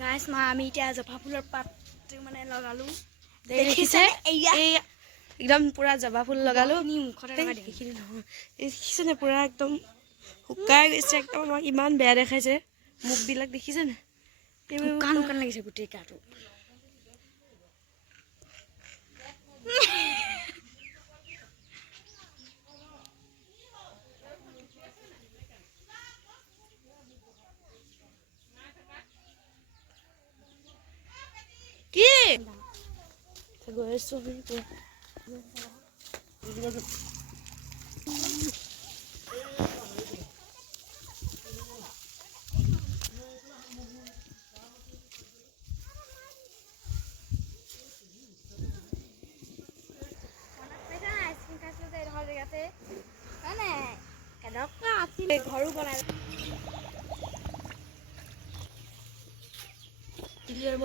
গাইছ মা আমি এতিয়া জবা ফুলৰ পাতটো মানে লগালো। দেখিছে? এয়া এই একদম পুৰা জবা ফুল লগালো। নি মুখতে লগাই নহয়। দেখিছেনে পুৰা একদম শুকাই গৈছে। একদম আমাক ইমান বেয়া দেখাইছে। মুখবিলাক দেখিছেনে শুকান শুকান লাগিছে গোটেই গাটো। আছো আমি পুৰা ঘৰো বনাই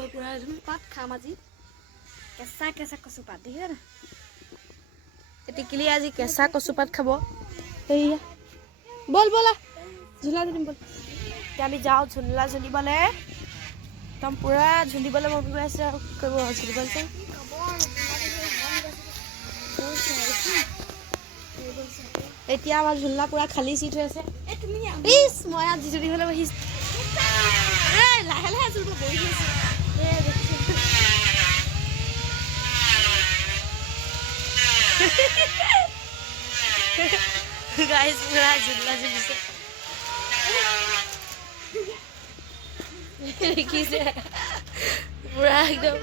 পুৰা পাত খাম আজি। কেঁচা কেঁচা কচু পাত দেখিছে না টিকলি আজি কেঁচা কচুপাত খাব সেয়া বল বলা ঝুলা ঝুলিম বল এতিয়া আমি যাওঁ ঝুলা ঝুলিবলৈ একদম পুৰা ঝুলিবলৈ মন গৈ আছে আৰু কৰিব আৰু ঝুলিবলৈ এতিয়া আমাৰ ঝুলনা পুৰা খালী চিট হৈ আছে ইচ মই যিটো দিবলৈ বহিছোঁ লাহে লাহে জুলনা বহি আছে এই দেখিছোঁ। গাইজ পুৰা ঝুলনা ঝুলিছে দেখিছে পুৰা একদম